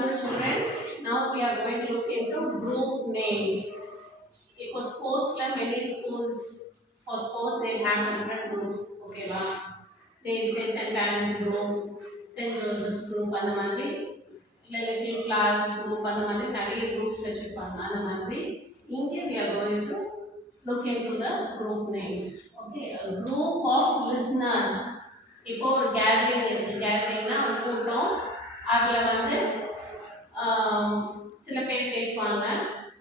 afternoon, children. Now we are going to look into group names. இப்போ ஸ்போர்ட்ஸ்ல many schools for sports they have different groups. Okay வா? They say St. Anne's group, St. Joseph's group அந்த மாதிரி இல்ல little class group அந்த மாதிரி நிறைய groups வச்சிருப்பாங்க. அந்த மாதிரி இங்க we are going to look into the group names. Okay, a group of listeners. இப்போ ஒரு கேதரிங் இருக்கு. கேதரிங்னா ஒரு கூட்டம். அதுல வந்து சில பேர் பேசுவாங்க,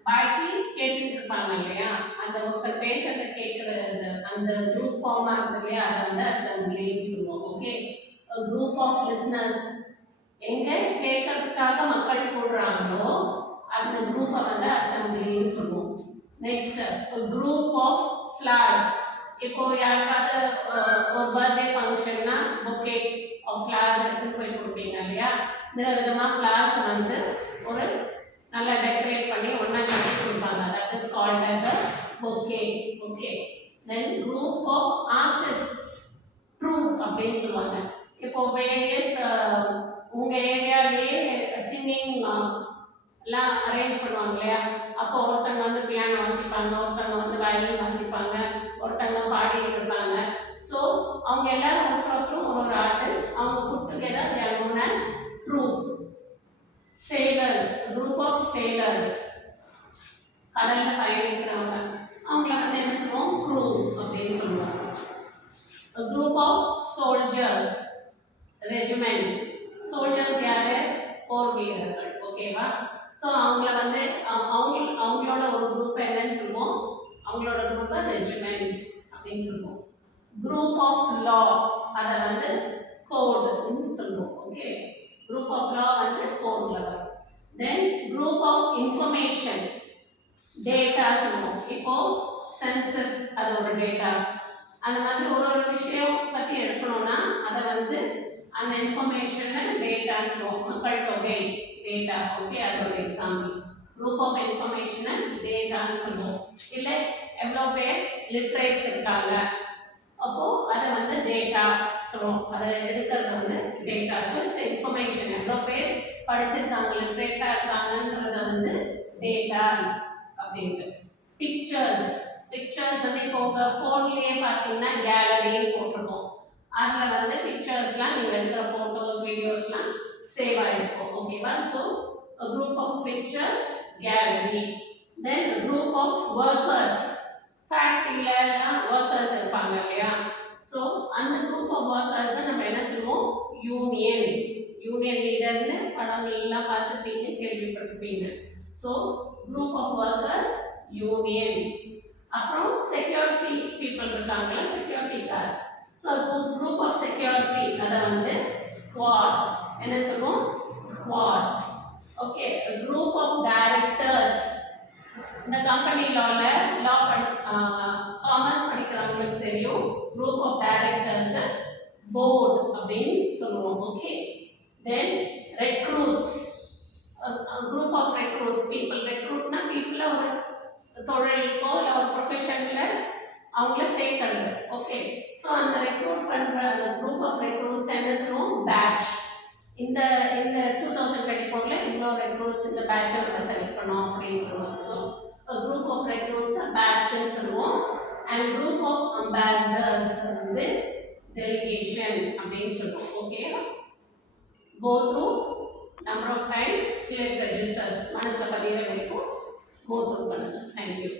பாக்கி கேட்டுட்டு இருப்பாங்க இல்லையா? அந்த ஒருத்தர் பேசுறத கேட்கறது அந்த குரூப் ஃபார்ம் ஆகுது இல்லையா? அதை வந்து அசம்பிளின்னு சொல்லுவோம். ஓகே, குரூப் ஆஃப் லிசனர்ஸ் எங்க கேட்கறதுக்காக மக்கள் போடுறாங்களோ அந்த குரூப்பை வந்து அசம்பிளின்னு சொல்லுவோம். Next group of flowers. இப்போ யாருக்காவது ஒரு பர்த்டே ஃபங்க்ஷன்னா பொக்கே ஆஃப் ஃப்ளார்ஸ் எடுத்துட்டு போய் கொடுப்பீங்க இல்லையா? இந்த விதமாக ஃப்ளார்ஸை வந்து ஒரு நல்லா டெக்கரேட் பண்ணி ஒன்றா கட்டி கொடுப்பாங்க. That is called as a bouquet. Okay, then group of artists troupe அப்படின்னு சொல்லுவாங்க. இப்போ வேரியஸ் உங்கள் ஏரியாலேயே சிங்கிங் எல்லாம் அரேஞ்ச் பண்ணுவாங்க இல்லையா? அப்போ ஒருத்தங்க வந்து பியானோ வாசிப்பாங்க, ஒருத்தங்க வந்து வயலின் வாசிப்பாங்க, ஒருத்தங்க பாடிட்டு இருப்பாங்க. ஸோ அவங்க எல்லாரும் ஒருத்தரும் ஒரு ஆர்டிஸ்ட், அவங்க put together they are known as troupe. Sailors, group of sailors, கடல்ல பயணிக்கிறவங்க, அவங்கள வந்து என்ன சொல்லுவோம்? க்ரூ அப்படின்னு சொல்லுவாங்க. Group of soldiers, regiment. Soldiers யாரு? போர் வீரர்கள். ஓகேவா? ஸோ அவங்கள வந்து அவங்களோட ஒரு குரூப் என்னன்னு சொல்லுவோம்? அவங்களோட குரூப்பை ரெஜிமெண்ட் அப்படின்னு சொல்லுவோம். குரூப் ஆஃப் லா, அதை வந்து கோடுன்னு சொல்லுவோம். ஓகே, குரூப் ஆஃப் லா வந்து கோட்ல வரும். Then group of information, data சொல்லுவோம். இப்போ சென்சஸ் அது ஒரு டேட்டா. அந்த மாதிரி ஒரு விஷயம் பற்றி எடுக்கணும்னா அதை வந்து அந்த இன்ஃபர்மேஷனை டேட்டா சொல்லுவோம். மக்கள் தொகை டேட்டா. ஓகே, அது ஒரு எக்ஸாம்பிள். குரூப் ஆஃப் இன்ஃபர்மேஷனை டேட்டான்னு சொல்லுவோம். இல்லை எவ்வளோ பேர் லிட்ரேட்ஸ் இருக்காங்க, அப்போது அதை வந்து டேட்டா சொல்லுவோம். அதை எடுக்கிறது வந்து டேட்டா. So it's information. எவ்வளோ பேர் படிச்சிருக்காங்க, லிட்ரேட்டாக இருக்காங்கன்றத வந்து டேட்டா அப்படின்ட்டு. பிக்சர்ஸ், பிக்சர்ஸ் வந்து இப்போ உங்கள் ஃபோன்லேயே பார்த்தீங்கன்னா கேலரின்னு போட்டிருக்கோம். அதில் வந்து பிக்சர்ஸ்லாம் நீங்கள் எடுக்கிற ஃபோட்டோஸ் வீடியோஸ்லாம் சேவ் ஆகிருக்கும். ஓகேவா? So group of pictures, gallery. Then group of workers, ஃபேக்ட்ரியிலலாம் ஒர்க்கர்ஸ் இருப்பாங்க இல்லையா? ஸோ அந்த குரூப் ஆஃப் ஒர்க்கர்ஸை நம்ம என்ன சொல்லுவோம்? யூனியன். யூனியன் லீடர்னு படங்கள்லாம் பார்த்துருப்பீங்க, கேள்விப்பட்டிருப்பீங்க. So group of workers, union. அப்புறம் செக்யூரிட்டி பீப்புள் இருக்காங்களா, security guards. So group of security அதை வந்து ஸ்குவாட். என்ன சொல்லுவோம்? Squad. Okay, group of directors. இந்த கம்பெனி லா காமர்ஸ் படிக்கிறவங்களுக்கு தெரியும். குரூப் ஆஃப் டைரக்டர்ஸ் போர்டு அப்படின்னு சொல்லுவோம். Okay, then recruits, group of recruits. People ரெக்ரூட்னா பீப்புளை ஒரு தொழிலுக்கோ இல்லை ஒரு ப்ரொஃபஷனில் அவங்கள சேர்க்கறது. ஓகே, ஸோ அந்த ரெக்ரூட் பண்ணுற அந்த குரூப் ஆஃப் ரெக்ரூட்ஸ் என்ன சொல்லுவோம்? பேட்ச். இந்த 2024 இவ்வளோ ரெக்ரூட்ஸ் இந்த பேட்சை நம்ம செலக்ட் பண்ணோம் அப்படின்னு சொல்லுவோம். ஸோ குரூப் ஆஃப் ரெக்ரூட்ஸ் பேட்ச்னு சொல்லுவோம். அண்ட் குரூப் ஆஃப் அம்பாசிடர்ஸ் வந்து டெலிகேஷன் அப்படின்னு சொல்லுவோம். Okay, go through number of times clear registers மனசில் பதிகிற வரைக்கும் கோ த்ரூ பண்ணுங்கள். தேங்க்யூ.